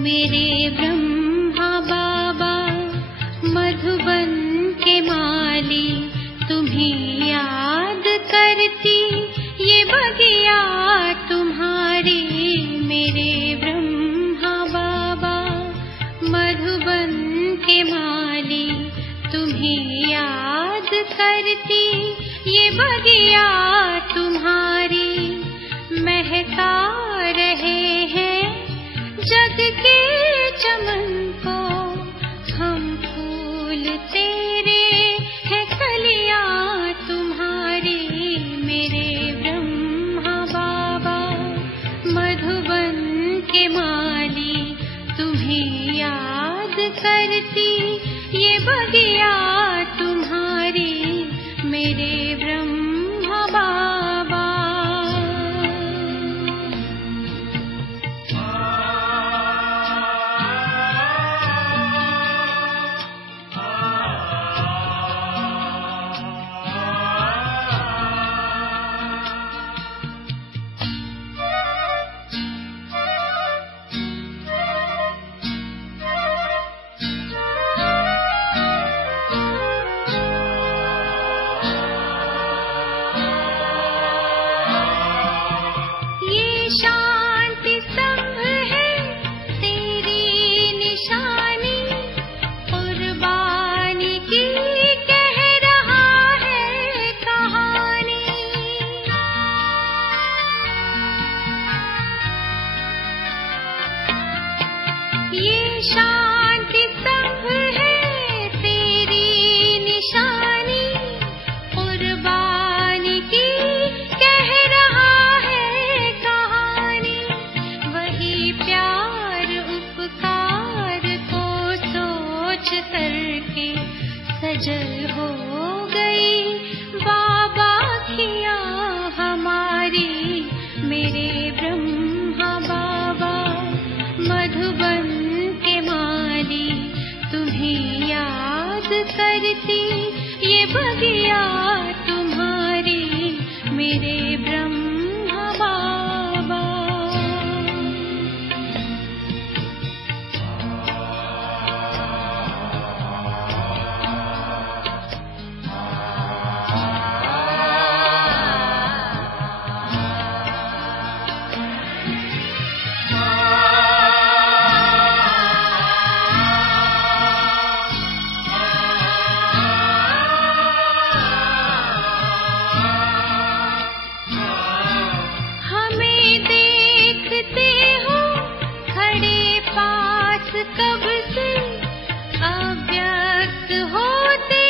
मेरे ब्रह्मा बाबा मधुबन के माली, तुम्हें याद करती ये बगिया तुम्हारी। मेरे ब्रह्मा बाबा मधुबन के माली, तुम्हें याद करती ये बगिया तुम्हारी। महका रहे हैं जग के चमन को, हम फूल तेरे हैं कलियां तुम्हारी। मेरे ब्रह्मा बाबा मधुबन के माली, तुम्हें याद करती ये बगिया तुम्हारी। मेरे ब्रह्मा बाबा। सजल हो गई बाबा खिया हमारी। मेरे ब्रह्मा बाबा मधुबन के माली, तुम्हें याद करती ये बगिया तुम्हारी। मेरे ब्रह्मा बाबा। कब से अव्यक्त होते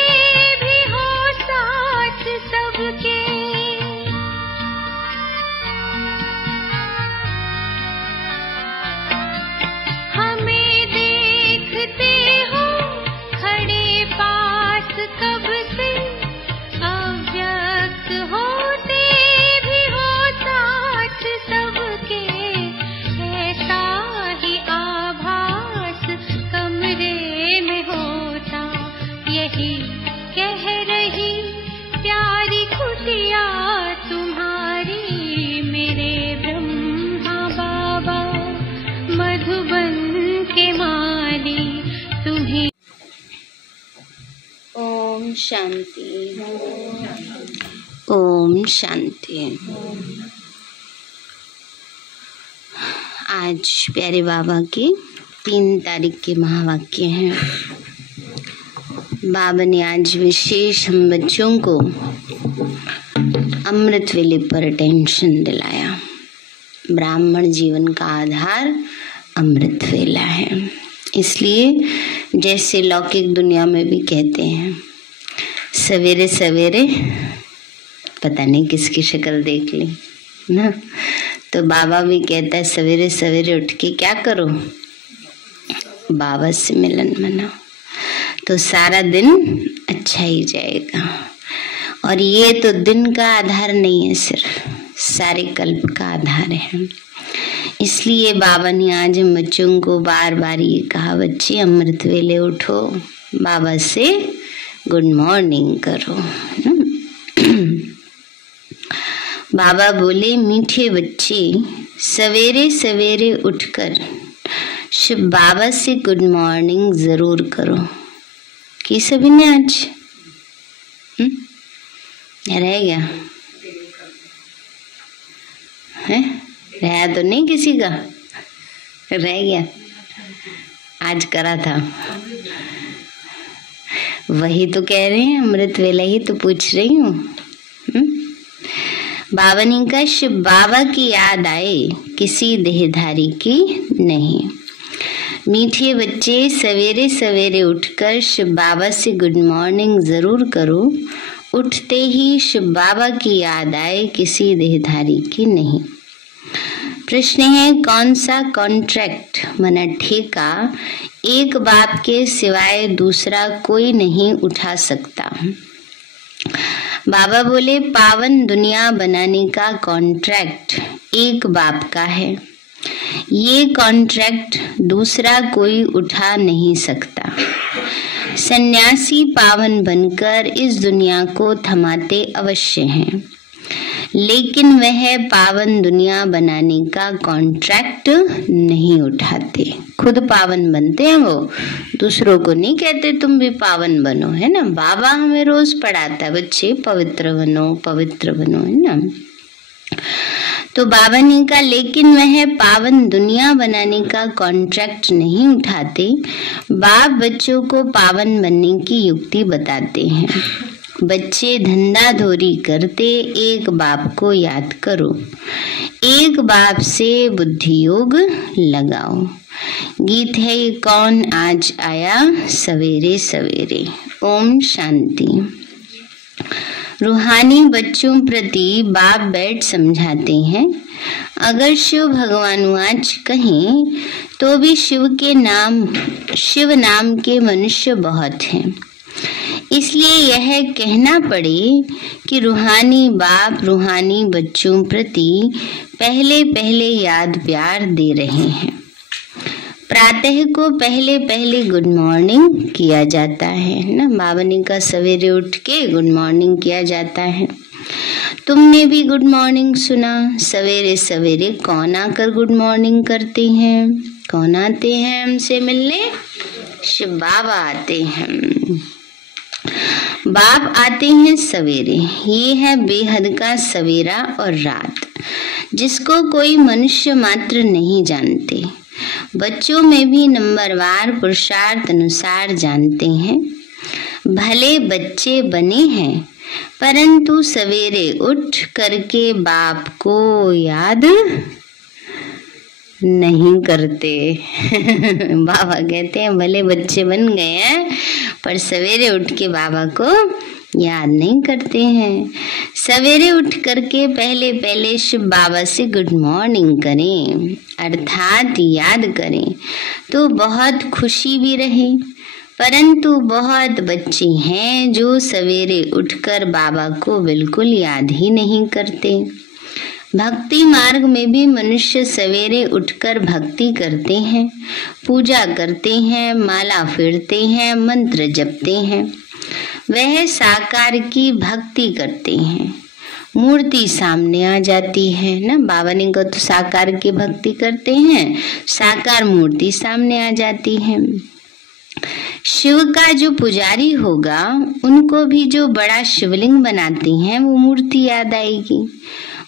भी हो साथ सबके। हमें देखते हो खड़े पास कब से, अव्यक्त होते भी हो साथ सबके। ऐसा ही कमरे में होता, यही कह रही प्यारी कुटिया तुम्हारी। मेरे ब्रह्मा बाबा मधुबन के माली, तुम्हें। ओम शांति। ओम शांति। आज प्यारे बाबा के 3 तारीख के महावाक्य हैं। बाबा ने आज विशेष हम बच्चों को अमृत वेले पर अटेंशन दिलाया। ब्राह्मण जीवन का आधार अमृत वेला है। इसलिए जैसे लौकिक दुनिया में भी कहते हैं सवेरे सवेरे, पता नहीं किसकी शक्ल देख ली ना, तो बाबा भी कहता है सवेरे सवेरे उठ के क्या करो, बाबा से मिलन मनाओ, तो सारा दिन अच्छा ही जाएगा। और ये तो दिन का आधार नहीं है, सिर्फ सारे कल्प का आधार है। इसलिए बाबा ने आज हम बच्चों को बार बार ये कहा, बच्चे अमृत वेले उठो, बाबा से गुड मॉर्निंग करो। बाबा बोले, मीठे बच्चे सवेरे सवेरे उठकर शिव बाबा से गुड मॉर्निंग जरूर करो। की सभी ने आज रह गया है? रहा तो नहीं किसी का, रह गया। आज करा था, वही तो कह रहे हैं, अमृत वेला ही तो पूछ रही हूँ। बावनी का शिव बाबा की याद आए, किसी देहधारी की नहीं। मीठे बच्चे सवेरे सवेरे उठकर शिव बाबा से गुड मॉर्निंग जरूर करो। उठते ही शिव बाबा की याद आए, किसी देहधारी की नहीं। प्रश्न है, कौन सा कॉन्ट्रैक्ट मना ठेका एक बाप के सिवाय दूसरा कोई नहीं उठा सकता? बाबा बोले, पावन दुनिया बनाने का कॉन्ट्रैक्ट एक बाप का है। ये कॉन्ट्रैक्ट दूसरा कोई उठा नहीं सकता। सन्यासी पावन बनकर इस दुनिया को थमाते अवश्य हैं, लेकिन वह पावन दुनिया बनाने का कॉन्ट्रैक्ट नहीं उठाते। खुद पावन बनते हैं वो, दूसरों को नहीं कहते तुम भी पावन बनो, है ना। बाबा हमें रोज पढ़ाता है, बच्चे पवित्र बनो, पवित्र बनो, है ना। तो बाबा ने कहा, लेकिन वह पावन दुनिया बनाने का कॉन्ट्रैक्ट नहीं उठाते। बाप बच्चों को पावन बनने की युक्ति बताते हैं। बच्चे धंधा धोरी करते, एक बाप को याद करो, एक बाप से बुद्धि योग लगाओ। गीत है ये, कौन आज आया सवेरे सवेरे। ओम शांति। रूहानी बच्चों प्रति बाप बैठ समझाते हैं। अगर शिव भगवान आज कहें तो भी शिव नाम के मनुष्य बहुत हैं। इसलिए यह कहना पड़े कि रूहानी बाप रूहानी बच्चों प्रति पहले पहले याद प्यार दे रहे हैं। प्रातः को पहले पहले गुड मॉर्निंग किया जाता है ना। बाबा ने कहा सवेरे उठ के गुड मॉर्निंग किया जाता है। तुमने भी गुड मॉर्निंग सुना। सवेरे सवेरे कौन आकर गुड मॉर्निंग करते हैं? कौन आते हैं हमसे मिलने? शिव बाबा आते हैं। बाप आते हैं सवेरे। ये है बेहद का सवेरा और रात, जिसको कोई मनुष्य मात्र नहीं जानते। बच्चों में भी नंबरवार पुरुषार्थ अनुसार जानते हैं। भले बच्चे बने हैं, परंतु सवेरे उठ करके बाप को याद नहीं करते। बाबा कहते हैं भले बच्चे बन गए हैं, पर सवेरे उठ के बाबा को याद नहीं करते हैं। सवेरे उठ करके पहले पहले शिव बाबा से गुड मॉर्निंग करें, अर्थात याद करें, तो बहुत खुशी भी रहे। परंतु बहुत बच्चे हैं जो सवेरे उठकर बाबा को बिल्कुल याद ही नहीं करते। भक्ति मार्ग में भी मनुष्य सवेरे उठकर भक्ति करते हैं, पूजा करते हैं, माला फेरते हैं, मंत्र जपते हैं। वह साकार की भक्ति करते हैं। मूर्ति सामने आ जाती है ना। बाबा ने कहा तो साकार की भक्ति करते हैं, साकार मूर्ति सामने आ जाती है। शिव का जो पुजारी होगा, उनको भी जो बड़ा शिवलिंग बनाती हैं वो मूर्ति याद आएगी।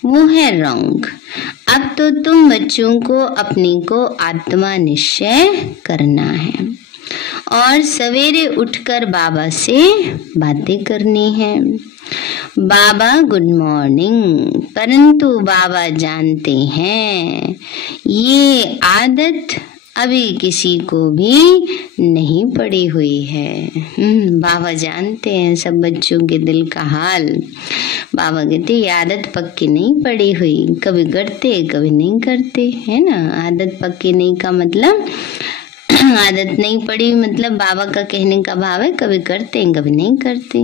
वो है रंग। अब तो तुम बच्चों को अपने को आत्मा निश्चय करना है और सवेरे उठकर बाबा से बातें करनी है। बाबा गुड मॉर्निंग, परंतु बाबा जानते हैं ये आदत अभी किसी को भी नहीं पड़ी हुई है। बाबा जानते हैं सब बच्चों के दिल का हाल। बाबा कहते ये आदत पक्की नहीं पड़ी हुई, कभी करते कभी नहीं करते, है ना। आदत पक्की नहीं का मतलब आदत नहीं पड़ी, मतलब बाबा का कहने का भाव है कभी करते हैं कभी नहीं करते।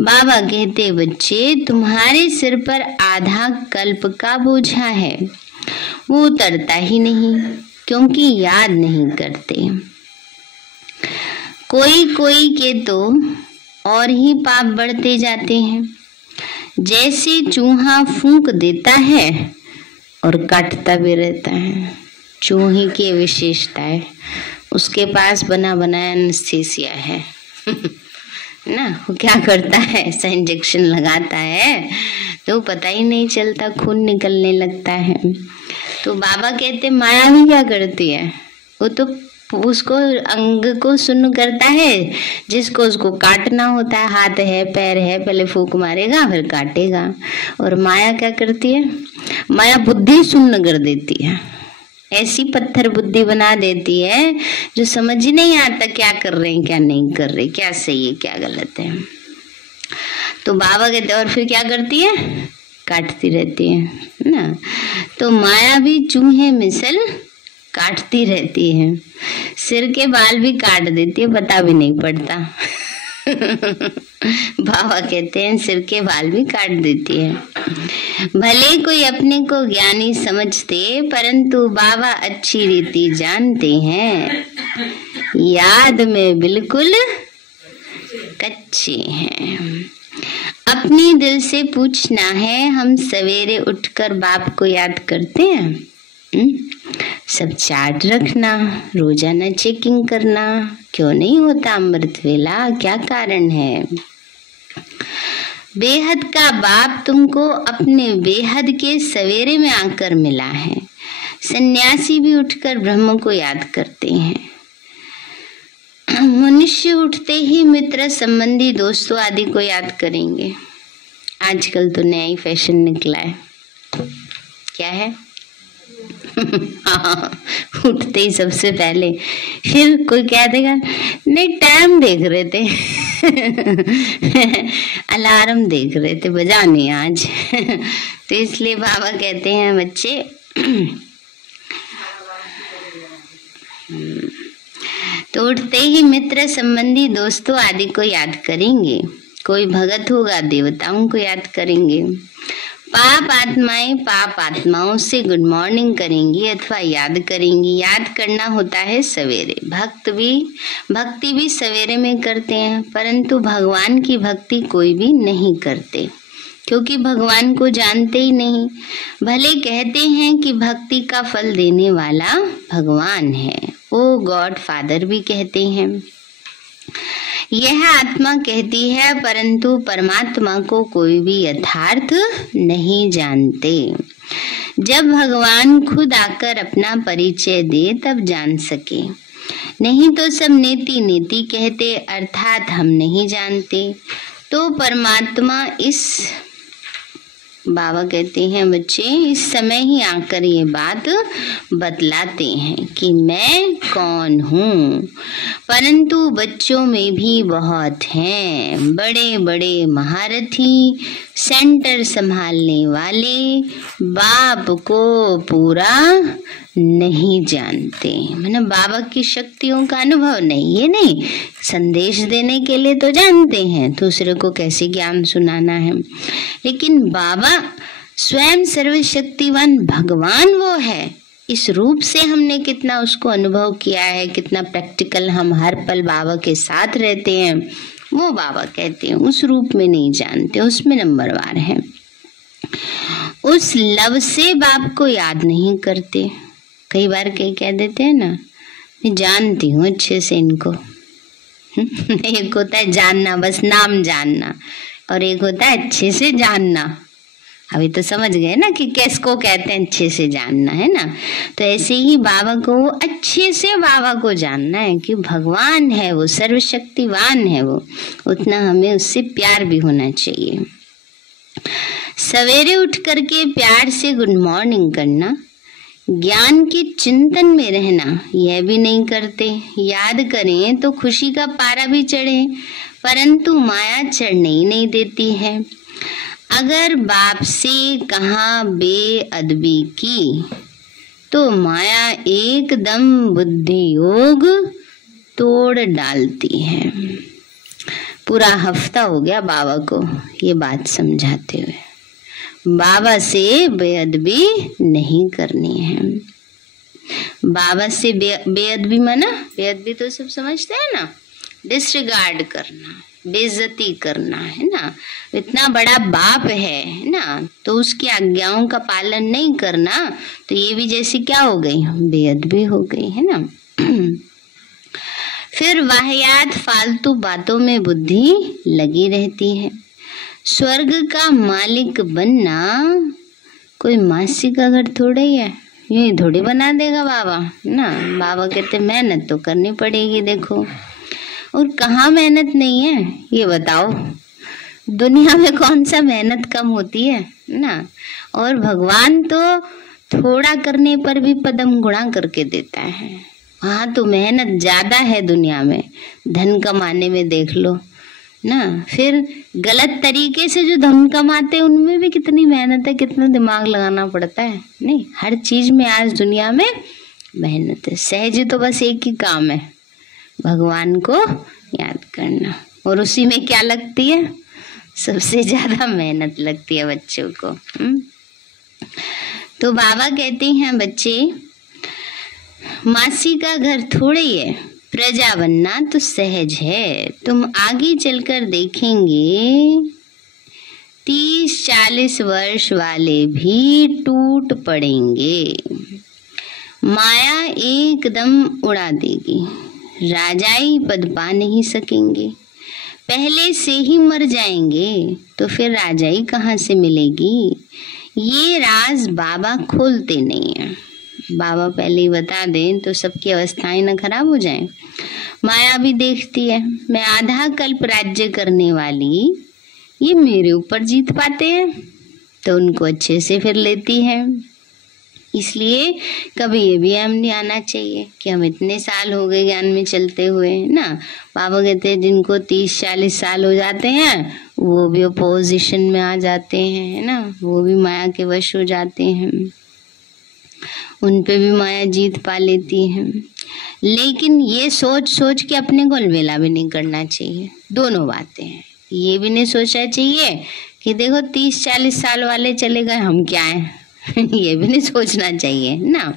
बाबा कहते बच्चे तुम्हारे सिर पर आधा कल्प का बोझा है, वो उतरता ही नहीं क्योंकि याद नहीं करते। कोई कोई के तो और ही पाप बढ़ते जाते हैं। जैसे चूहा फूंक देता है और काटता भी रहता है। चूहे की विशेषता है, उसके पास बना बनाया एनेस्थीसिया है ना। वो क्या करता है, ऐसा इंजेक्शन लगाता है तो पता ही नहीं चलता, खून निकलने लगता है। तो बाबा कहते माया भी क्या करती है, वो तो उसको अंग को सुन्न करता है, जिसको उसको काटना होता है, हाथ है पैर है, पहले फूंक मारेगा फिर काटेगा। और माया क्या करती है, माया बुद्धि सुन्न कर देती है, ऐसी पत्थर बुद्धि बना देती है जो समझ ही नहीं आता क्या कर रहे हैं क्या नहीं कर रहे, क्या सही है क्या गलत है। तो बाबा कहते और फिर क्या करती है, काटती रहती है ना। तो माया भी चूहे मिसल काटती रहती है, सिर के बाल भी काट देती है, पता भी नहीं पड़ता बाबा कहते हैं सिर के बाल भी काट देती है। भले कोई अपने को ज्ञानी समझते, परंतु बाबा अच्छी रीति जानते हैं, याद में बिल्कुल कच्चे हैं। अपनी दिल से पूछना है, हम सवेरे उठकर बाप को याद करते हैं? सब चार्ट रखना, रोजाना चेकिंग करना, क्यों नहीं होता अमृत वेला, क्या कारण है? बेहद का बाप तुमको अपने बेहद के सवेरे में आकर मिला है। सन्यासी भी उठकर ब्रह्म को याद करते हैं। मनुष्य उठते ही मित्र संबंधी दोस्तों आदि को याद करेंगे। आजकल तो नया ही फैशन निकला है, क्या है उठते ही सबसे पहले, फिर कोई कह देगा नहीं टाइम देख रहे थे अलार्म देख रहे थे, बजा नहीं आज तो इसलिए बाबा कहते हैं बच्चे तो उठते ही मित्र संबंधी दोस्तों आदि को याद करेंगे। कोई भगत होगा देवताओं को याद करेंगे। पाप आत्माओं से गुड मॉर्निंग करेंगी अथवा याद करेंगी। याद करना होता है सवेरे। भक्ति भी सवेरे में करते हैं, परंतु भगवान की भक्ति कोई भी नहीं करते, क्योंकि भगवान को जानते ही नहीं। भले कहते हैं कि भक्ति का फल देने वाला भगवान है, वो गॉड फादर भी कहते हैं। यह आत्मा कहती है, परंतु परमात्मा को कोई भी यथार्थ नहीं जानते। जब भगवान खुद आकर अपना परिचय दे तब जान सके, नहीं तो सब नेति नेति कहते, अर्थात हम नहीं जानते। तो परमात्मा इस बाबा कहते हैं बच्चे इस समय ही आकर ये बात बतलाते हैं कि मैं कौन हूँ। परंतु बच्चों में भी बहुत हैं, बड़े बड़े महारथी, सेंटर संभालने वाले बाप को पूरा नहीं जानते। मतलब बाबा की शक्तियों का अनुभव नहीं, ये नहीं, संदेश देने के लिए तो जानते हैं, दूसरे को कैसे ज्ञान सुनाना है। लेकिन बाबा स्वयं सर्वशक्तिवान भगवान वो है, इस रूप से हमने कितना उसको अनुभव किया है, कितना प्रैक्टिकल हम हर पल बाबा के साथ रहते हैं, वो बाबा कहते हैं उस रूप में नहीं जानते, उसमें नंबरवार है। उस लव से बाप को याद नहीं करते। कई बार कह देते हैं ना, मैं जानती हूँ अच्छे से इनको एक होता है जानना, बस नाम जानना, और एक होता है अच्छे से जानना। अभी तो समझ गए ना कि किसको कहते हैं अच्छे से जानना, है ना। तो ऐसे ही बाबा को अच्छे से बाबा को जानना है कि भगवान है वो, सर्वशक्तिवान है वो, उतना हमें उससे प्यार भी होना चाहिए। सवेरे उठ करके प्यार से गुड मॉर्निंग करना, ज्ञान के चिंतन में रहना, यह भी नहीं करते। याद करें तो खुशी का पारा भी चढ़े, परंतु माया चढ़ने ही नहीं देती है। अगर बाप से कहा बेअदबी की तो माया एकदम बुद्धि योग तोड़ डालती है। पूरा हफ्ता हो गया बाबा को ये बात समझाते हुए, बाबा से बेअदबी नहीं करनी है। बाबा से बेअदबी माना, बेअदबी तो सब समझते हैं ना, डिसरिगार्ड करना, बेइज्जती करना, है ना। इतना बड़ा बाप है ना, तो उसकी आज्ञाओं का पालन नहीं करना, तो ये भी जैसी क्या हो गई, बेअदबी हो गई, है ना। फिर वाहियात फालतू बातों में बुद्धि लगी रहती है। स्वर्ग का मालिक बनना कोई मासी का घर थोड़ा ही है, यूं ही थोड़ी बना देगा बाबा ना। बाबा कहते मेहनत तो करनी पड़ेगी। देखो, और कहाँ मेहनत नहीं है ये बताओ, दुनिया में कौन सा मेहनत कम होती है ना। और भगवान तो थोड़ा करने पर भी पदम गुणा करके देता है। वहाँ तो मेहनत ज्यादा है दुनिया में, धन कमाने में देख लो ना। फिर गलत तरीके से जो धन कमाते हैं उनमें भी कितनी मेहनत है, कितना दिमाग लगाना पड़ता है। नहीं, हर चीज में आज दुनिया में मेहनत है। सहज तो बस एक ही काम है, भगवान को याद करना, और उसी में क्या लगती है, सबसे ज्यादा मेहनत लगती है बच्चों को। तो बाबा कहते हैं बच्चे, मासी का घर थोड़े ही है, प्रजा बनना तो सहज है। तुम आगे चलकर देखेंगे 30-40 वर्ष वाले भी टूट पड़ेंगे, माया एकदम उड़ा देगी, राजाई पद पा नहीं सकेंगे, पहले से ही मर जाएंगे तो फिर राजाई कहाँ से मिलेगी। ये राज बाबा खोलते नहीं है। बाबा पहले ही बता दें तो सबकी अवस्थाएं न खराब हो जाएं। माया भी देखती है, मैं आधा कल्प राज्य करने वाली, ये मेरे ऊपर जीत पाते हैं तो उनको अच्छे से फिर लेती है। इसलिए कभी ये भी हम नहीं आना चाहिए कि हम इतने साल हो गए ज्ञान में चलते हुए ना। बाबा कहते हैं जिनको 30-40 साल हो जाते हैं वो भी अपोजिशन में आ जाते हैं, है ना, वो भी माया के वश हो जाते हैं, उन पे भी माया जीत पा लेती है। लेकिन ये सोच सोच के अपने को अलबेला भी नहीं करना चाहिए। दोनों बातें हैं, ये भी नहीं सोचना चाहिए कि देखो 30-40 साल वाले चले गए, हम क्या हैं ये भी नहीं सोचना चाहिए ना।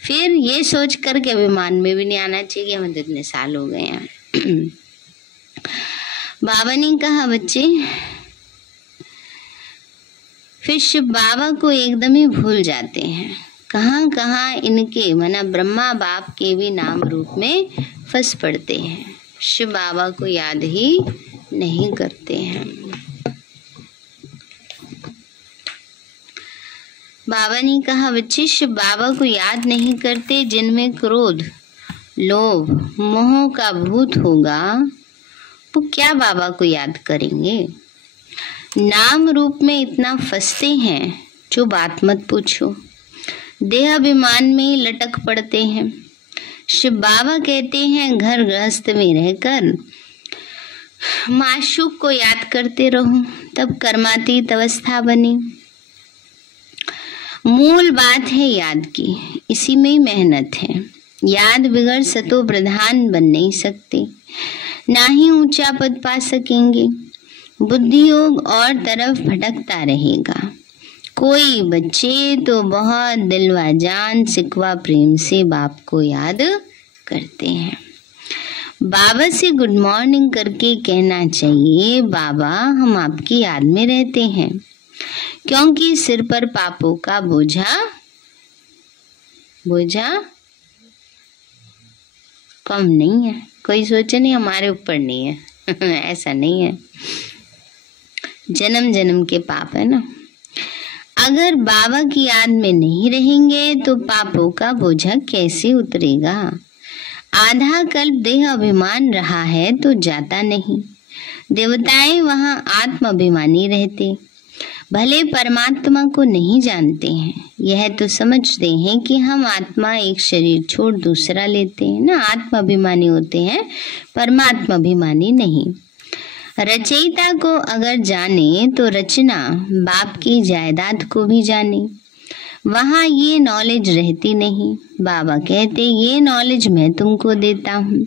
फिर ये सोच करके अभिमान में भी नहीं आना चाहिए कि हम तो इतने साल हो गए हैं। बाबा ने कहा बच्चे, फिर शिव बाबा को एकदम ही भूल जाते हैं। कहाँ कहाँ इनके मना ब्रह्मा बाप के भी नाम रूप में फंस पड़ते हैं, शिव बाबा को याद ही नहीं करते हैं। बाबा ने कहा बच्चे, शिव बाबा को याद नहीं करते, जिनमें क्रोध लोभ मोह का भूत होगा वो क्या बाबा को याद करेंगे। नाम रूप में इतना फंसते हैं जो बात मत पूछो, देह अभिमान में लटक पड़ते हैं। शिव बाबा कहते हैं घर गृहस्थ में रहकर माशूक को याद करते रहो, तब कर्मातीत अवस्था बनी। मूल बात है याद की, इसी में ही मेहनत है। याद बिगड़ सतो प्रधान बन नहीं सकते, ना ही ऊंचा पद पा सकेंगे। बुद्धि योग और तरफ भटकता रहेगा। कोई बच्चे तो बहुत दिलवा जान सिकवा प्रेम से बाप को याद करते हैं। बाबा से गुड मॉर्निंग करके कहना चाहिए, बाबा हम आपकी याद में रहते हैं, क्योंकि सिर पर पापों का बोझा कम नहीं है। कोई सोचे नहीं हमारे ऊपर नहीं है ऐसा नहीं है, जन्म जन्म के पाप है ना। अगर बाबा की याद में नहीं रहेंगे तो पापों का बोझा कैसे उतरेगा। आधा कल्प देह अभिमान रहा है तो जाता नहीं। देवताएं वहां आत्म अभिमानी रहते, भले परमात्मा को नहीं जानते हैं, यह तो समझते हैं कि हम आत्मा एक शरीर छोड़ दूसरा लेते हैं ना। आत्म अभिमानी होते हैं, परमात्मा अभिमानी नहीं। रचयिता को अगर जाने तो रचना बाप की जायदाद को भी जाने। वहाँ ये नॉलेज रहती नहीं। बाबा कहते ये नॉलेज मैं तुमको देता हूँ।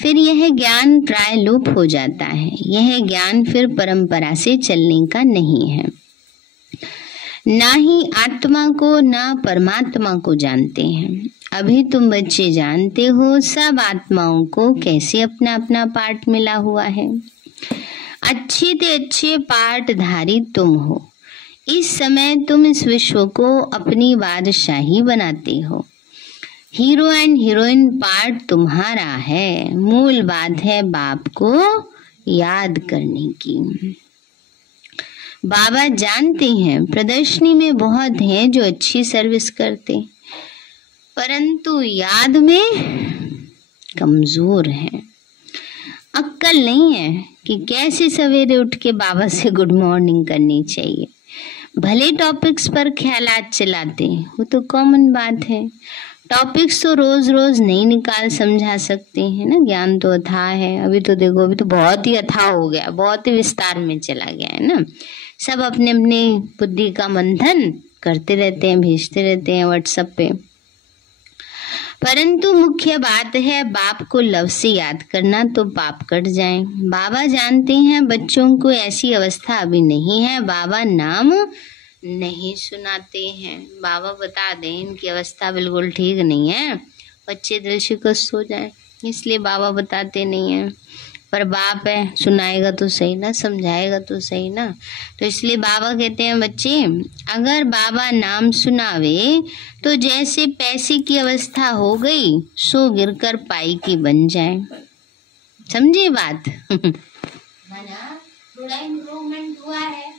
फिर यह ज्ञान प्राय लोप हो जाता है। यह ज्ञान फिर परंपरा से चलने का नहीं है। ना ही आत्मा को ना परमात्मा को जानते हैं। अभी तुम बच्चे जानते हो सब आत्माओं को कैसे अपना अपना पार्ट मिला हुआ है। अच्छे ते अच्छे पाठधारी तुम हो। इस समय तुम इस विश्व को अपनी बादशाही बनाते हो। हीरो एंड हीरोइन पार्ट तुम्हारा है। मूल बात है बाप को याद करने की। बाबा जानते हैं प्रदर्शनी में बहुत हैं जो अच्छी सर्विस करते, परंतु याद में कमजोर हैं। अक्कल नहीं है कि कैसे सवेरे उठ के बाबा से गुड मॉर्निंग करनी चाहिए। भले टॉपिक्स पर ख्यालात चलाते, वो तो कॉमन बात है। टॉपिक्स तो रोज रोज नहीं निकाल समझा सकते हैं ना, ज्ञान तो अथाह है। अभी तो देखो, अभी तो बहुत ही अथाह हो गया, बहुत ही विस्तार में चला गया है ना। सब अपने अपने बुद्धि का मंथन करते रहते हैं, भेजते रहते हैं व्हाट्सएप पे। परंतु मुख्य बात है बाप को लव से याद करना, तो पाप कट जाए। बाबा जानते हैं बच्चों को ऐसी अवस्था अभी नहीं है, बाबा नाम नहीं सुनाते हैं। बाबा बता दें इनकी अवस्था बिल्कुल ठीक नहीं है, बच्चे दिल शिकस्त हो जाए, इसलिए बाबा बताते नहीं है। पर बाप है, सुनाएगा तो सही ना, समझाएगा तो सही ना। तो इसलिए बाबा कहते हैं बच्चे अगर बाबा नाम सुनावे तो जैसे पैसे की अवस्था हो गई सो गिरकर पाई की बन जाए। समझे बात? थोड़ा इम्प्रूवमेंट हुआ है।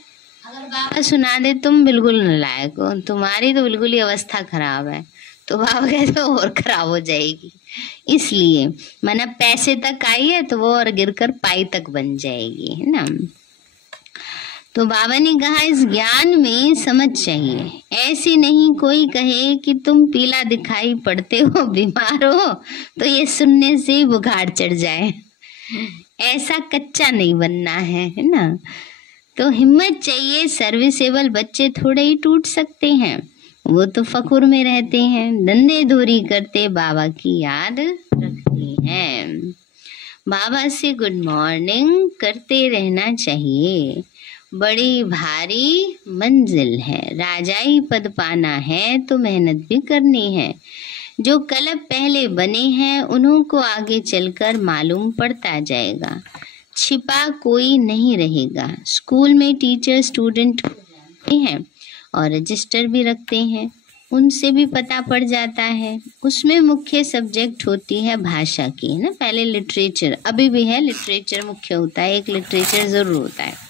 अगर बाबा सुना दे तुम बिल्कुल नालायक हो, तुम्हारी तो बिल्कुल ही अवस्था खराब है, तो बाबा कहते और खराब हो जाएगी। इसलिए माना पैसे तक आई है तो वो और गिरकर पाई तक बन जाएगी, है ना। तो बाबा ने कहा इस ज्ञान में समझ चाहिए। ऐसे नहीं कोई कहे कि तुम पीला दिखाई पड़ते हो, बीमार हो, तो ये सुनने से ही बुखार चढ़ जाए। ऐसा कच्चा नहीं बनना है ना। तो हिम्मत चाहिए। सर्विसेबल बच्चे थोड़े ही टूट सकते हैं, वो तो फखुर में रहते हैं, धंधे धोरी करते बाबा की याद रखते हैं। बाबा से गुड मॉर्निंग करते रहना चाहिए। बड़ी भारी मंजिल है, राजाई पद पाना है तो मेहनत भी करनी है। जो कल्प पहले बने हैं उन्हों को आगे चलकर मालूम पड़ता जाएगा, छिपा कोई नहीं रहेगा। स्कूल में टीचर स्टूडेंट को जानते हैं और रजिस्टर भी रखते हैं, उनसे भी पता पड़ जाता है। उसमें मुख्य सब्जेक्ट होती है भाषा की, है ना। पहले लिटरेचर, अभी भी है लिटरेचर मुख्य होता है, एक लिटरेचर जरूर होता है।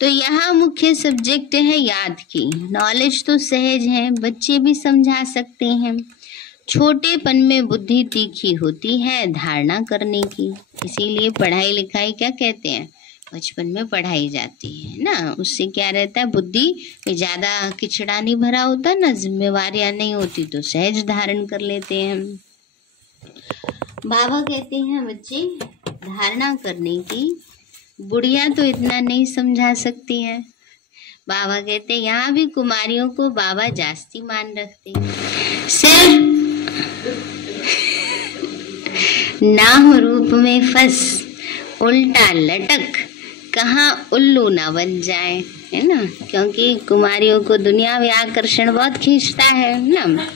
तो यहाँ मुख्य सब्जेक्ट है याद की। नॉलेज तो सहज है, बच्चे भी समझा सकते हैं। छोटेपन में बुद्धि तीखी होती है धारणा करने की, इसीलिए पढ़ाई लिखाई क्या कहते हैं, बचपन में पढ़ाई जाती है ना। उससे क्या रहता है, बुद्धि में ज्यादा किचड़ा नहीं भरा होता ना, जिम्मेवारियां नहीं होती, तो सहज धारण कर लेते हैं। बाबा कहते हैं बच्चे धारणा करने की, बुढ़ियाとइतना नहीं समझा सकती है। बाबा कहते हैं यहाँ भी कुमारियों को बाबा जास्ती मान रखते हैं। सिर्फ नाम रूप में फंस उल्टा लटक कहाँ उल्लू ना बन जाए, है ना। क्योंकि कुमारियों को दुनियावी आकर्षण बहुत खींचता है ना।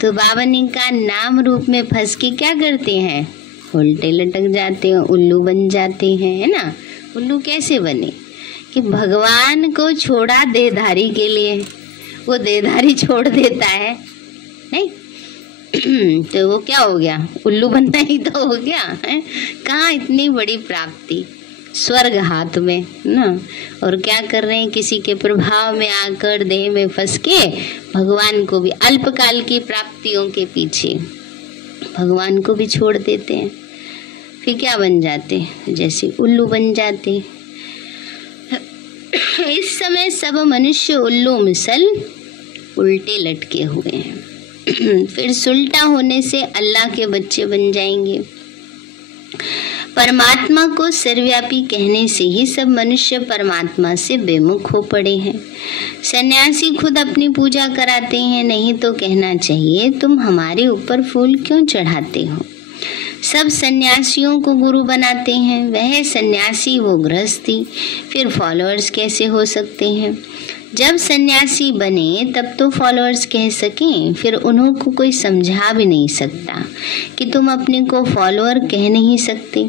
तो बाबा ने कहा नाम रूप में फंस के क्या करते हैं, उल्टे लटक जाते हैं, उल्लू बन जाते हैं, है ना। उल्लू कैसे बने कि भगवान को छोड़ा देहधारी के लिए, वो देहधारी छोड़ देता है नहीं तो वो क्या हो गया, उल्लू बनना ही तो हो गया है। कहाँ इतनी बड़ी प्राप्ति, स्वर्ग हाथ में ना, और क्या कर रहे हैं, किसी के प्रभाव में आकर देह में फंस के भगवान को भी, अल्पकाल की प्राप्तियों के पीछे भगवान को भी छोड़ देते हैं। फिर क्या बन जाते, जैसे उल्लू बन जाते। इस समय सब मनुष्य उल्लू मिसल उल्टे लटके हुए हैं। फिर सुलटा होने से अल्लाह के बच्चे बन जाएंगे। परमात्मा को सर्वव्यापी कहने से ही सब मनुष्य परमात्मा से बेमुख हो पड़े हैं। सन्यासी खुद अपनी पूजा कराते हैं, नहीं तो कहना चाहिए तुम हमारे ऊपर फूल क्यों चढ़ाते हो। सब सन्यासियों को गुरु बनाते हैं, वह सन्यासी वो गृहस्थी, फिर फॉलोअर्स कैसे हो सकते हैं। जब सन्यासी बने तब तो फॉलोअर्स कह सकें, फिर उन्हों को कोई समझा भी नहीं सकता कि तुम अपने को फॉलोअर कह नहीं सकते।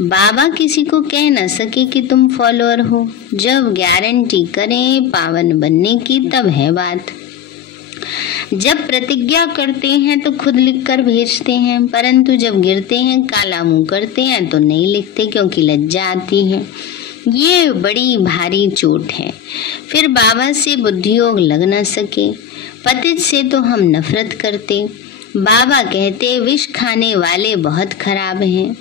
बाबा किसी को कह न सके कि तुम फॉलोअर हो। जब गारंटी करें पावन बनने की तब है बात। जब प्रतिज्ञा करते हैं तो खुद लिखकर भेजते हैं, परंतु जब गिरते हैं काला मुंह करते हैं तो नहीं लिखते क्योंकि लज्जा आती है। ये बड़ी भारी चोट है। फिर बाबा से बुद्धियोग लग न सके। पतित से तो हम नफरत करते। बाबा कहते विष खाने वाले बहुत खराब हैं,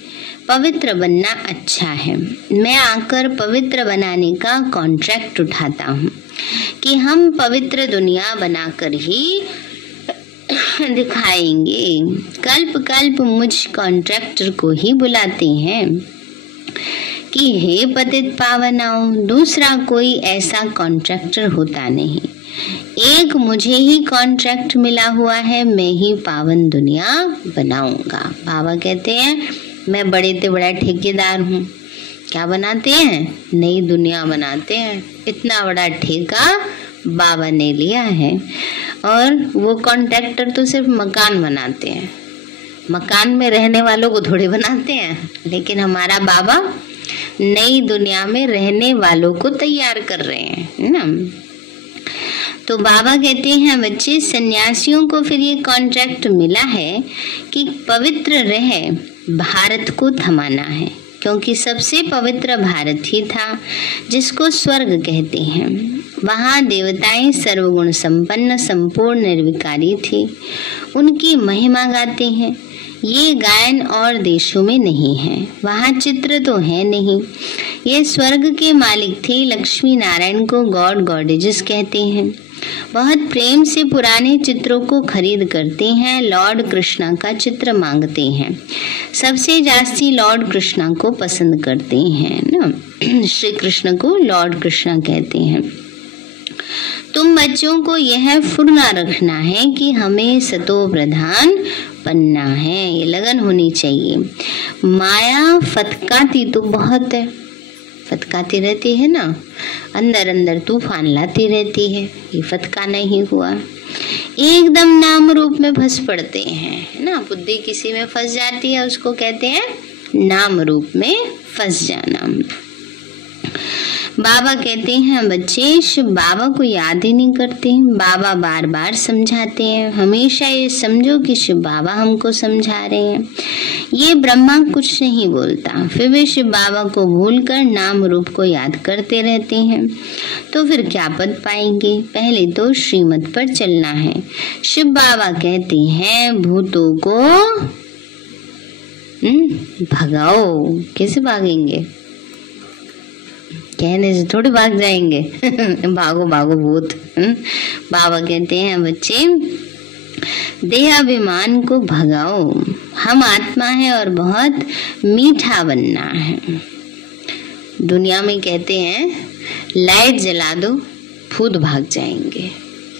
पवित्र बनना अच्छा है। मैं आकर पवित्र बनाने का कॉन्ट्रैक्ट उठाता हूँ कि हम पवित्र दुनिया बनाकर ही दिखाएंगे। कल्प कल्प मुझ कॉन्ट्रैक्टर को ही बुलाते हैं कि हे पतित पावनाओ, दूसरा कोई ऐसा कॉन्ट्रैक्टर होता नहीं। एक मुझे ही कॉन्ट्रैक्ट मिला हुआ है, मैं ही पावन दुनिया बनाऊंगा। बाबा कहते हैं मैं बड़े से बड़ा ठेकेदार हूँ। क्या बनाते हैं? नई दुनिया बनाते हैं। इतना बड़ा ठेका बाबा ने लिया है। और वो कॉन्ट्रैक्टर तो सिर्फ मकान बनाते हैं, मकान में रहने वालों को थोड़ी बनाते हैं। लेकिन हमारा बाबा नई दुनिया में रहने वालों को तैयार कर रहे हैं ना। तो बाबा कहते हैं बच्चे, सन्यासियों को फिर ये कॉन्ट्रैक्ट मिला है कि पवित्र रह भारत को थमाना है, क्योंकि सबसे पवित्र भारत ही था जिसको स्वर्ग कहते हैं। वहाँ देवताएं सर्वगुण संपन्न संपूर्ण निर्विकारी थी, उनकी महिमा गाते हैं। ये गायन और देशों में नहीं है, वहाँ चित्र तो है नहीं। ये स्वर्ग के मालिक थे। लक्ष्मी नारायण को गॉड गॉडेजेस कहते हैं। बहुत प्रेम से पुराने चित्रों को खरीद करते हैं। लॉर्ड कृष्णा का चित्र मांगते हैं। सबसे जास्ती लॉर्ड कृष्णा को पसंद करते हैं ना। श्री कृष्ण को लॉर्ड कृष्णा कहते हैं। तुम बच्चों को यह फुर्ना रखना है कि हमें सतो प्रधान बनना है। ये लगन होनी चाहिए। माया फतकाती तो बहुत है, फतकाती रहती है ना, अंदर अंदर तूफान लाती रहती है। ये फतका नहीं हुआ, एकदम नाम रूप में फंस पड़ते हैं ना। बुद्धि किसी में फंस जाती है, उसको कहते हैं नाम रूप में फंस जाना। बाबा कहते हैं बच्चे, शिव बाबा को याद ही नहीं करते। बाबा बार बार समझाते हैं, हमेशा ये समझो कि शिव बाबा हमको समझा रहे हैं। ये ब्रह्मा कुछ नहीं बोलता, फिर भी शिव बाबा को भूलकर नाम रूप को याद करते रहते हैं। तो फिर क्या पद पाएंगे? पहले तो श्रीमत पर चलना है। शिव बाबा कहते हैं भूतों को भगाओ। कैसे भागेंगे? कहने से थोड़ी भाग जाएंगे। भागो भागो भूत। बाबा कहते हैं बच्चे, देहाभिमान को भगाओ। हम आत्मा है और बहुत मीठा बनना है। दुनिया में कहते हैं लाइट जला दो भूत भाग जाएंगे,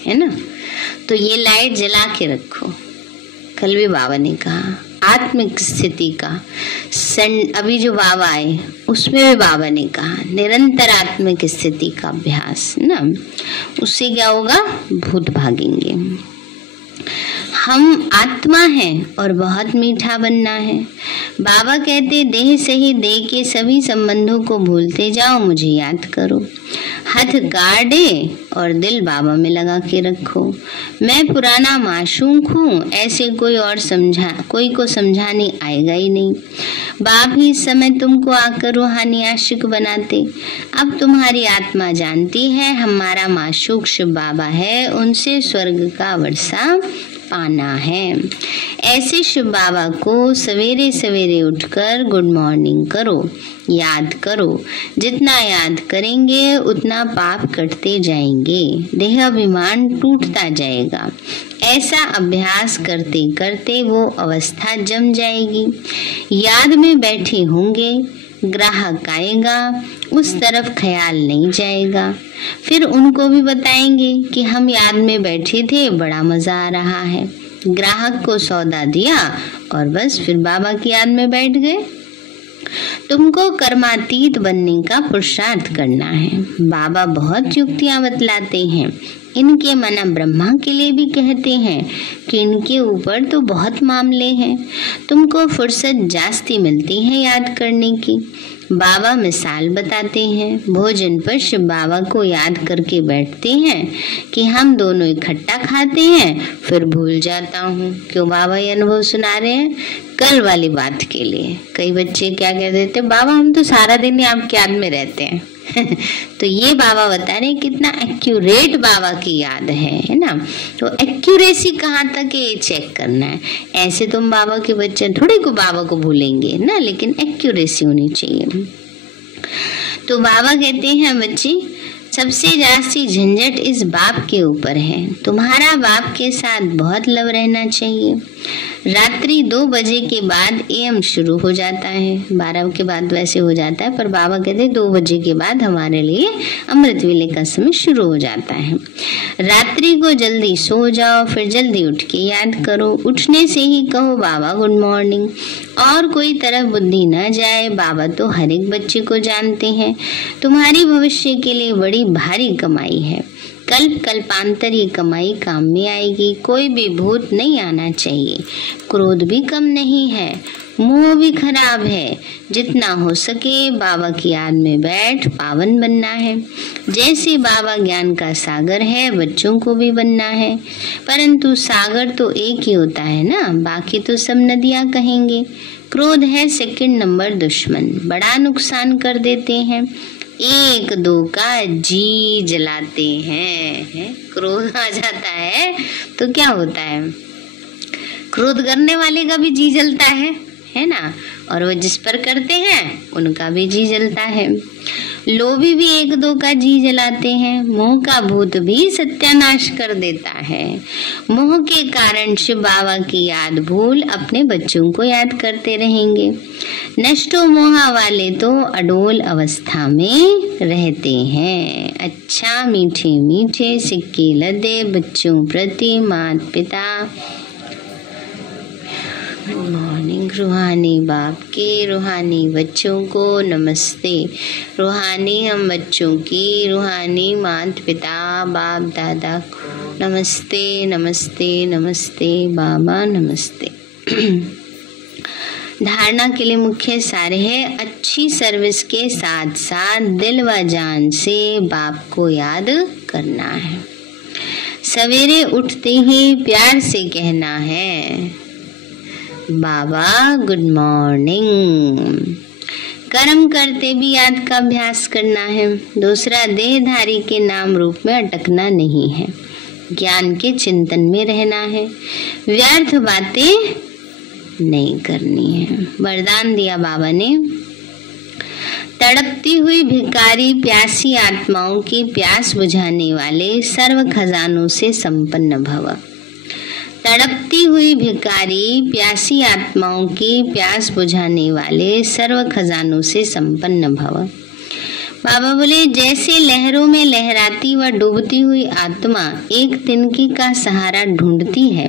है ना। तो ये लाइट जला के रखो। कल भी बाबा ने कहा आत्मिक स्थिति का अभी जो बाबा आए उसमें भी बाबा ने कहा निरंतर आत्मिक स्थिति का अभ्यास ना, उससे क्या होगा? भूत भागेंगे। हम आत्मा हैं और बहुत मीठा बनना है। बाबा कहते देह से ही देह के सभी संबंधों को भूलते जाओ, मुझे याद करो। हाथ गाड़े और दिल बाबा में लगा के रखो। मैं पुराना माशूक हूँ, ऐसे कोई को समझाने आएगा ही नहीं। बाप ही इस समय तुमको आकर रूहानी आशिक बनाते। अब तुम्हारी आत्मा जानती है हमारा माशूक शिव बाबा है, उनसे स्वर्ग का वर्षा पाना है। ऐसे शिव बाबा को सवेरे सवेरे उठकर गुड मॉर्निंग करो, याद करो। जितना याद करेंगे उतना पाप कटते जाएंगे, देहाभिमान टूटता जाएगा। ऐसा अभ्यास करते करते वो अवस्था जम जाएगी। याद में बैठे होंगे, ग्राहक आएगा, उस तरफ ख्याल नहीं जाएगा। फिर उनको भी बताएंगे कि हम याद में बैठे थे, बड़ा मजा आ रहा है। ग्राहक को सौदा दिया और बस फिर बाबा की याद में बैठ गए। तुमको कर्मातीत बनने का पुरुषार्थ करना है। बाबा बहुत युक्तियां बतलाते हैं। इनके मना ब्रह्मा के लिए भी कहते हैं कि इनके ऊपर तो बहुत मामले हैं, तुमको फुर्सत जास्ती मिलती है याद करने की। बाबा मिसाल बताते हैं, भोजन पर शिव बाबा को याद करके बैठते हैं कि हम दोनों इकट्ठा खाते हैं, फिर भूल जाता हूँ। क्यों बाबा ये अनुभव सुना रहे हैं? कल वाली बात के लिए। कई बच्चे क्या कह देते, बाबा हम तो सारा दिन ही आपकी याद में रहते हैं। तो ये बाबा बता रहे कितना एक्यूरेट बाबा की याद है ना। तो एक्यूरेसी कहाँ तक है ये चेक करना है। ऐसे तुम बाबा के बच्चे थोड़ी को बाबा को भूलेंगे ना, लेकिन एक्यूरेसी होनी चाहिए। तो बाबा कहते हैं बच्चे, सबसे जास्ती झंझट इस बाप के ऊपर है। तुम्हारा बाप के साथ बहुत लव रहना चाहिए। रात्रि 2 बजे के बाद एएम शुरू हो जाता है, 12 के बाद वैसे हो जाता है, पर बाबा कहते हैं 2 बजे के बाद हमारे लिए अमृत वेले का समय शुरू हो जाता है। रात्रि को जल्दी सो जाओ, फिर जल्दी उठ के याद करो। उठने से ही कहो बाबा गुड मॉर्निंग, और कोई तरफ बुद्धि न जाए। बाबा तो हर एक बच्चे को जानते हैं। तुम्हारी भविष्य के लिए बड़ी भारी कमाई है। कल्पांतर ये कमाई काम में आएगी। कोई भी भूत नहीं आना चाहिए। क्रोध भी कम नहीं है, मोह भी खराब है। जितना हो सके बाबा की याद में बैठ पावन बनना है। जैसे बाबा ज्ञान का सागर है, बच्चों को भी बनना है। परंतु सागर तो एक ही होता है ना, बाकी तो सब नदियां कहेंगे। क्रोध है सेकंड नंबर दुश्मन, बड़ा नुकसान कर देते हैं। 1-2 का जी जलाते हैं। क्रोध आ जाता है तो क्या होता है, क्रोध करने वाले का भी जी जलता है ना, और वो जिस पर करते हैं उनका भी जी जलता है। लोभी भी 1-2 का जी जलाते हैं। मोह का भूत भी सत्यानाश कर देता है। मोह के कारण शिव बाबा की याद भूल अपने बच्चों को याद करते रहेंगे। नष्टो मोहा वाले तो अडोल अवस्था में रहते हैं। अच्छा मीठे मीठे सिक्के लदे बच्चों प्रति माता पिता। Good morning. रूहानी बाप के रूहानी बच्चों को नमस्ते। रूहानी हम बच्चों की रूहानी माता पिता बाप दादा को नमस्ते नमस्ते नमस्ते बाबा नमस्ते। धारणा के लिए मुख्य सार है, अच्छी सर्विस के साथ साथ दिल व जान से बाप को याद करना है। सवेरे उठते ही प्यार से कहना है बाबा गुड मॉर्निंग। कर्म करते भी याद का अभ्यास करना है। दूसरा, देहधारी के नाम रूप में अटकना नहीं है। ज्ञान के चिंतन में रहना है। व्यर्थ बातें नहीं करनी है। वरदान दिया बाबा ने, तड़पती हुई भिखारी प्यासी आत्माओं की प्यास बुझाने वाले सर्व खजानों से संपन्न भव। तड़पती हुई भिखारी प्यासी आत्माओं की प्यास बुझाने वाले सर्व खजानों से संपन्न भव। बाबा बोले, जैसे लहरों में लहराती व डूबती हुई आत्मा एक तिनकी का सहारा ढूंढती है,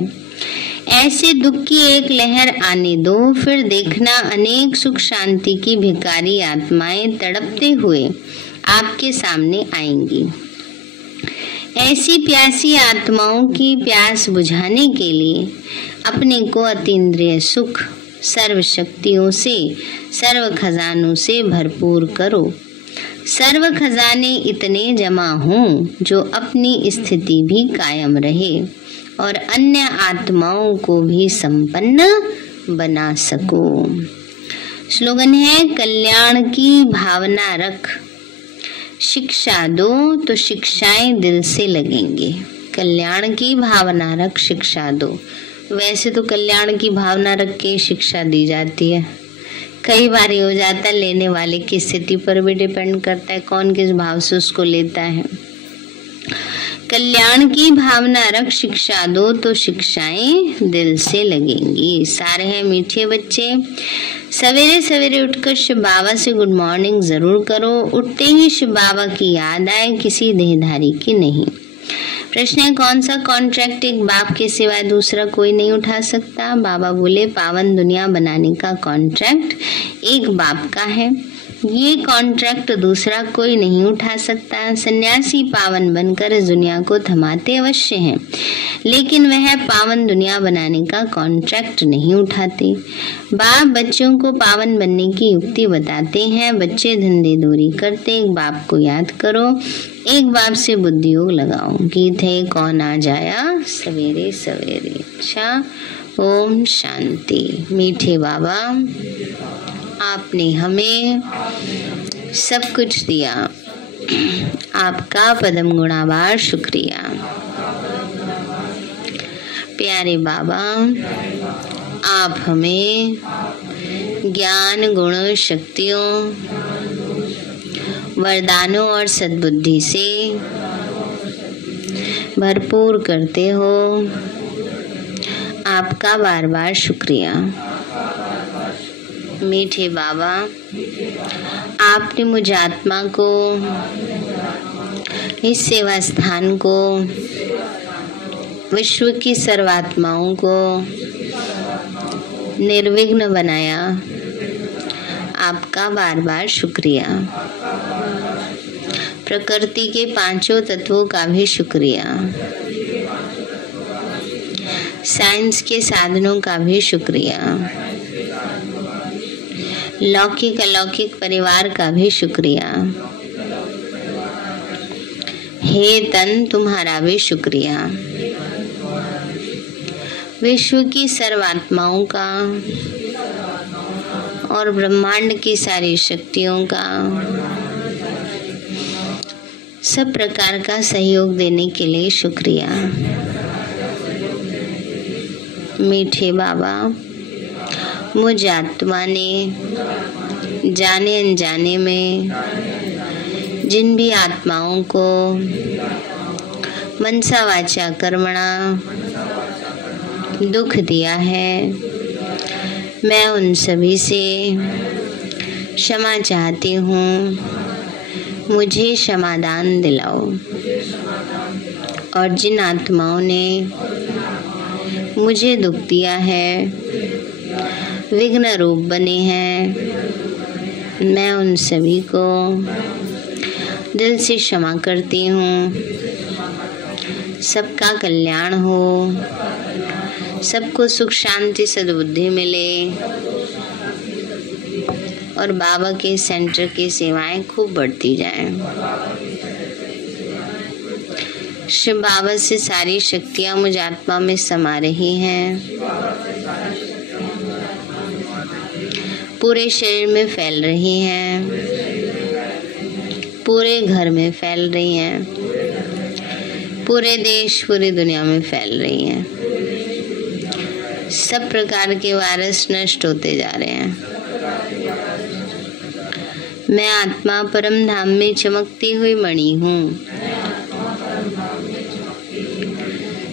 ऐसे दुख की एक लहर आने दो, फिर देखना अनेक सुख शांति की भिखारी आत्माएं तड़पते हुए आपके सामने आएंगी। ऐसी प्यासी आत्माओं की प्यास बुझाने के लिए अपने को अतीन्द्रिय सुख, सर्व शक्तियों से, सर्व खजानों से भरपूर करो। सर्व खजाने इतने जमा हों जो अपनी स्थिति भी कायम रहे और अन्य आत्माओं को भी संपन्न बना सको। स्लोगन है, कल्याण की भावना रख, शिक्षा दो तो शिक्षाएं दिल से लगेंगे। कल्याण की भावना रख, शिक्षा दो। वैसे तो कल्याण की भावना रख के शिक्षा दी जाती है। कई बार ये हो जाता है, लेने वाले की स्थिति पर भी डिपेंड करता है, कौन किस भाव से उसको लेता है। कल्याण की भावना रख, शिक्षा दो तो शिक्षाएं दिल से लगेंगी। सारे हैं मीठे बच्चे, सवेरे सवेरे उठकर शिव बाबा से गुड मॉर्निंग जरूर करो। उठते ही शिव बाबा की याद आए, किसी देहधारी की नहीं। प्रश्न है, कौन सा कॉन्ट्रैक्ट एक बाप के सिवाय दूसरा कोई नहीं उठा सकता? बाबा बोले, पावन दुनिया बनाने का कॉन्ट्रैक्ट एक बाप का है। ये कॉन्ट्रैक्ट दूसरा कोई नहीं उठा सकता। सन्यासी पावन बनकर इस दुनिया को थमाते अवश्य हैं, लेकिन वह पावन दुनिया बनाने का कॉन्ट्रैक्ट नहीं उठाते। बाप बच्चों को पावन बनने की युक्ति बताते हैं। बच्चे धंधे दूरी करते, एक बाप को याद करो, एक बाप से बुद्धि योग लगाओ। गीत है कौन आ जाया सवेरे सवेरे। अच्छा, ओम शांति। मीठे बाबा, आपने हमें सब कुछ दिया, आपका पदम गुणावार शुक्रिया। प्यारे बाबा, आप हमें ज्ञान गुण शक्तियों वरदानों और सद्बुद्धि से भरपूर करते हो, आपका बार बार शुक्रिया। मीठे बाबा, आपने मुझ आत्मा को, इस सेवा स्थान को, विश्व की सर्वात्माओं को निर्विघ्न बनाया, आपका बार बार शुक्रिया। प्रकृति के पांचों तत्वों का भी शुक्रिया, साइंस के साधनों का भी शुक्रिया, लौकिक अलौकिक परिवार का भी शुक्रिया। हे तन, तुम्हारा भी शुक्रिया। विश्व की सर्वात्माओं का और ब्रह्मांड की सारी शक्तियों का, सब प्रकार का सहयोग देने के लिए शुक्रिया। मीठे बाबा, मुझ आत्मा ने जाने अनजाने में जिन भी आत्माओं को मनसा वाचा कर्मणा दुख दिया है, मैं उन सभी से क्षमा चाहती हूँ। मुझे क्षमादान दिलाओ। और जिन आत्माओं ने मुझे दुख दिया है, विघ्न रूप बने हैं, मैं उन सभी को दिल से क्षमा करती हूँ। सबका कल्याण हो, सबको सुख शांति सद्बुद्धि मिले और बाबा के सेंटर की सेवाएं खूब बढ़ती जाएं। शिव बाबा से सारी शक्तियां मुझ आत्मा में समा रही हैं, पूरे शरीर में फैल रही हैं, पूरे घर में फैल रही हैं, पूरे देश पूरी दुनिया में फैल रही हैं। सब प्रकार के वायरस नष्ट होते जा रहे हैं। मैं आत्मा परम धाम में चमकती हुई मणि हूँ।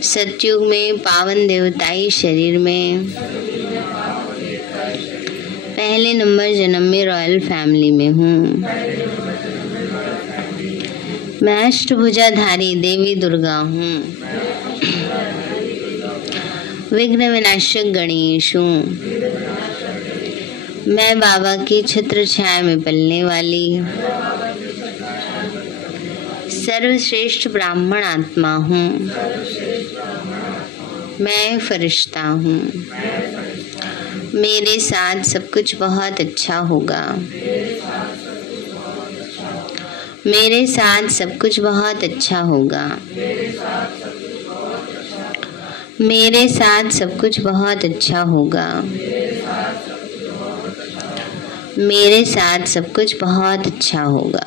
सतयुग में पावन देवताई शरीर में पहले नंबर जन्म में रॉयल फैमिली में हूँ। मैं अष्टभुजाधारी देवी दुर्गा हूँ। विघ्न विनाशक गणेश हूँ। मैं बाबा की छत्र छाया में पलने वाली सर्वश्रेष्ठ ब्राह्मण आत्मा हूँ। मैं फरिश्ता हूँ। मेरे साथ सब कुछ बहुत अच्छा होगा। मेरे साथ सब कुछ बहुत अच्छा होगा। मेरे साथ सब कुछ बहुत अच्छा होगा। मेरे साथ सब कुछ बहुत अच्छा होगा।